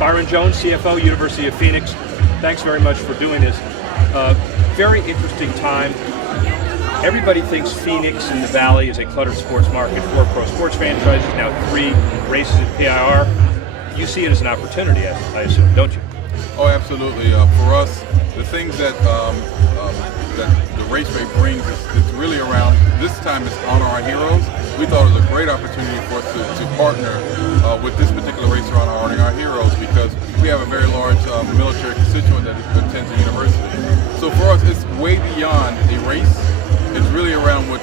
Byron Jones, CFO, University of Phoenix. Thanks very much for doing this. Very interesting time. Everybody thinks Phoenix and the Valley is a cluttered sports market, 4 pro sports franchises, now 3 races at PIR. You see it as an opportunity, I assume, don't you? Oh, absolutely. For us, the things that the race rate brings is really around, this time it's honor our heroes. We thought it was a great opportunity for us to partner with this particular race around honoring our heroes, because we have a very large military constituent that attends the university. So for us, it's way beyond a race. It's really around what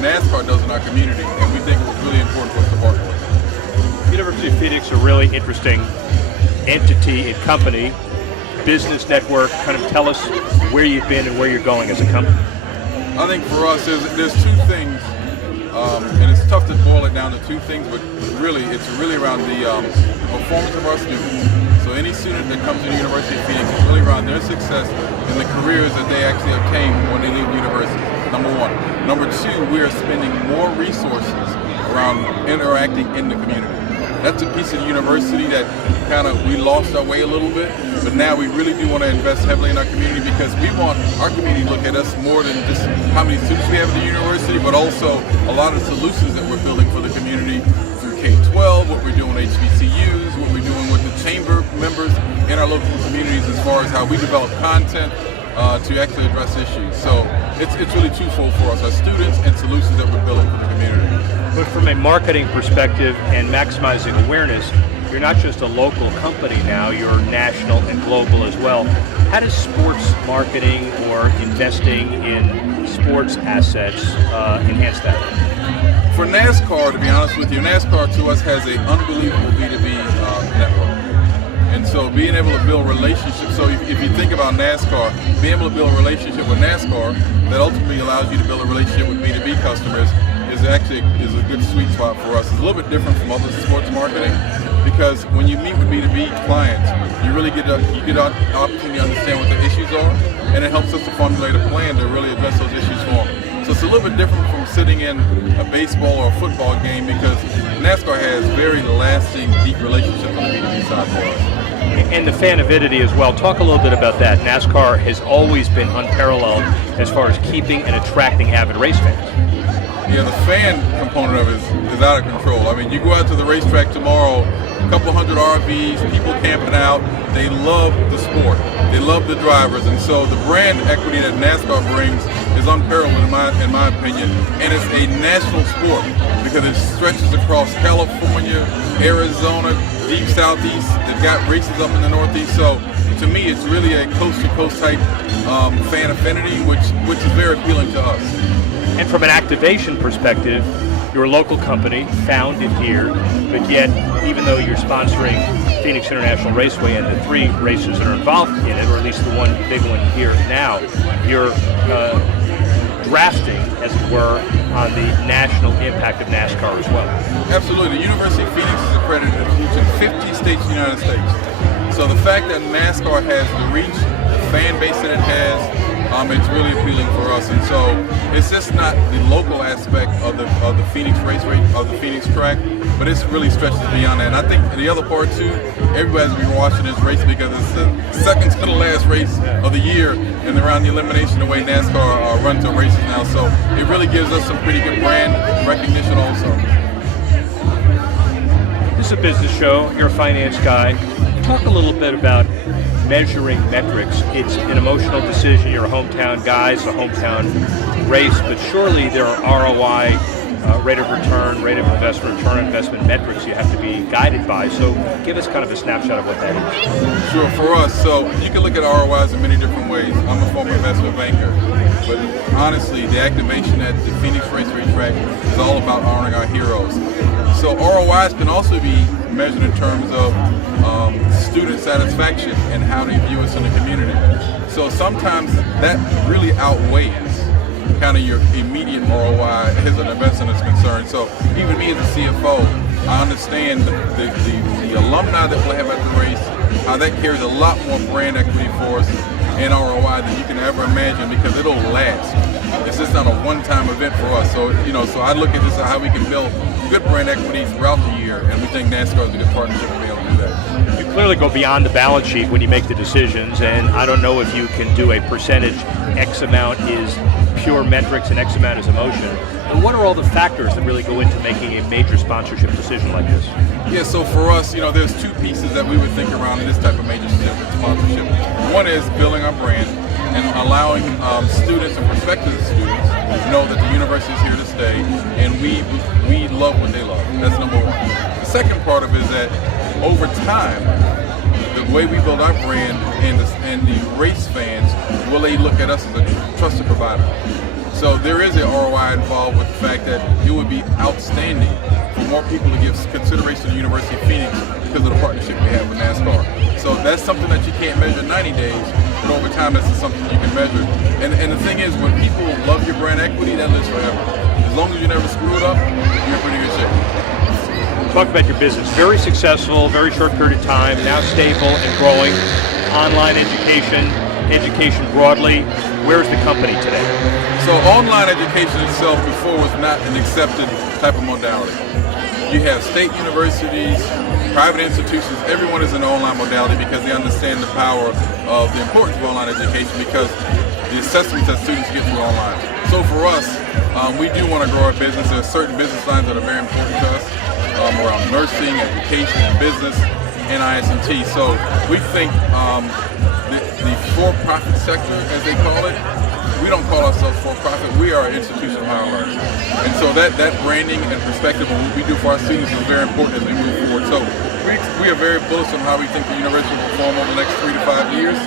NASCAR does in our community, and we think it was really important for us to partner with. University of Phoenix, a really interesting entity and company, business network. Kind of tell us where you've been and where you're going as a company. I think for us, there's 2 things, and it's tough to boil it down to 2 things, but really, it's really around the performance of our students. So any student that comes to the University of Phoenix is really around their success and the careers that they actually obtain when they leave the university, number 1. Number 2, we are spending more resources around interacting in the community. That's a piece of the university that we lost our way a little bit, but now we really do want to invest heavily in our community, because we want our community to look at us more than just how many students we have at the university, but also a lot of solutions that we're building for the community through K-12, what we're doing with HBCUs, what we're doing with the chamber members in our local communities as far as how we develop content to actually address issues. So it's really twofold for us, our students and solutions that we're building for the community. But from a marketing perspective and maximizing awareness, you're not just a local company now, you're national and global as well. How does sports marketing or investing in sports assets enhance that? For NASCAR, to be honest with you, NASCAR to us has an unbelievable B2B network. And so being able to build relationships, so if you think about NASCAR, being able to build a relationship with NASCAR that ultimately allows you to build a relationship with B2B customers is a good sweet spot for us. It's a little bit different from other sports marketing, because when you meet with B2B clients, you really get an opportunity to understand what the issues are, and it helps us to formulate a plan to really address those issues for them. So it's a little bit different from sitting in a baseball or a football game, because NASCAR has very lasting, deep relationships on the B2B side for us. And the fan avidity as well. Talk a little bit about that. NASCAR has always been unparalleled as far as keeping and attracting avid race fans. Yeah, the fan component of it is out of control. I mean, you go out to the racetrack tomorrow, a couple hundred RVs, people camping out. They love the sport. They love the drivers. And so the brand equity that NASCAR brings is unparalleled in my opinion. And it's a national sport because it stretches across California, Arizona, deep southeast. They've got races up in the northeast. So to me, it's really a coast-to-coast type fan affinity, which is very appealing to us. And from an activation perspective, you're a local company, founded here, but yet, even though you're sponsoring Phoenix International Raceway and the 3 races that are involved in it, or at least the one big one here now, you're drafting, as it were, on the national impact of NASCAR as well. Absolutely. The University of Phoenix is accredited to 50 states in the United States. So the fact that NASCAR has the reach, the fan base that it has, it's really appealing for us, and so it's just not the local aspect of the Phoenix race rate, of the Phoenix track, but it's really stretches beyond that. And I think the other part too, everybody's been watching this race because it's the second to the last race of the year, and around the elimination, the way NASCAR runs their races now. So it really gives us some pretty good brand recognition also. This is a business show. You're a finance guy. Talk a little bit about measuring metrics. It's an emotional decision. You're a hometown guy, it's a hometown race, but surely there are ROI, rate of return, rate of investment, return on investment metrics you have to be guided by. So give us kind of a snapshot of what that is. Sure, for us, so you can look at ROIs in many different ways. I'm a former investment banker, but honestly, the activation at the Phoenix Raceway track is all about honoring our heroes. So ROIs can also be measured in terms of student satisfaction and how they view us in the community. So sometimes that really outweighs kind of your immediate ROI as an investment is concerned. So even me as a CFO, I understand the alumni that we'll have at the race, how that carries a lot more brand equity for us and ROI than you can ever imagine, because it'll last. It's just not a one-time event for us. So so I look at this as how we can build good brand equity throughout the year, and we think NASCAR is a good partnership to be able to do that. You clearly go beyond the balance sheet when you make the decisions, and I don't know if you can do a percentage. X amount is pure metrics and X amount is emotion. And what are all the factors that really go into making a major sponsorship decision like this? Yeah, so for us, there's two pieces that we would think around in this type of major sponsorship. One is building our brand and allowing students and prospective students know that the university is here to stay, and we love what they love. That's number one. The second part of it is that over time, the way we build our brand and the race fans, will they look at us as a trusted provider? So there is an ROI involved with the fact that it would be outstanding for more people to give consideration to the University of Phoenix because of the partnership we have with NASCAR. So that's something that you can't measure in 90 days, but over time that's something you can measure. And the thing is, when people love your brand equity, that lives forever. As long as you never screw it up, you're in pretty good shape. Talk about your business. Very successful, very short period of time, now stable and growing. Online education broadly. Where's the company today? So online education itself before was not an accepted type of modality. You have state universities, private institutions, everyone is an online modality because they understand the power of the importance of online education because the assessments that students get through online. So for us, we do want to grow our business. There are certain business lines that are very important to us around nursing, education, and business, and IS&T. So we think the for-profit sector, as they call it, we don't call ourselves for-profit, we are an institution of higher learning. And so that branding and perspective of what we do for our students is very important as we move forward. So we are very bullish on how we think the university will perform over the next 3 to 5 years,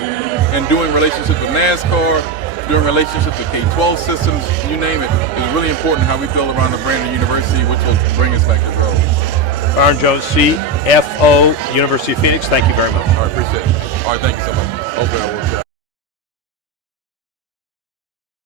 and doing relationships with NASCAR, doing relationships with K-12 systems, you name it, is really important how we build around the brand of the university, which will bring us back to growth. Byron Jones, CFO, University of Phoenix, thank you very much. All right, appreciate it. All right, thank you so much. Hopefully that works out.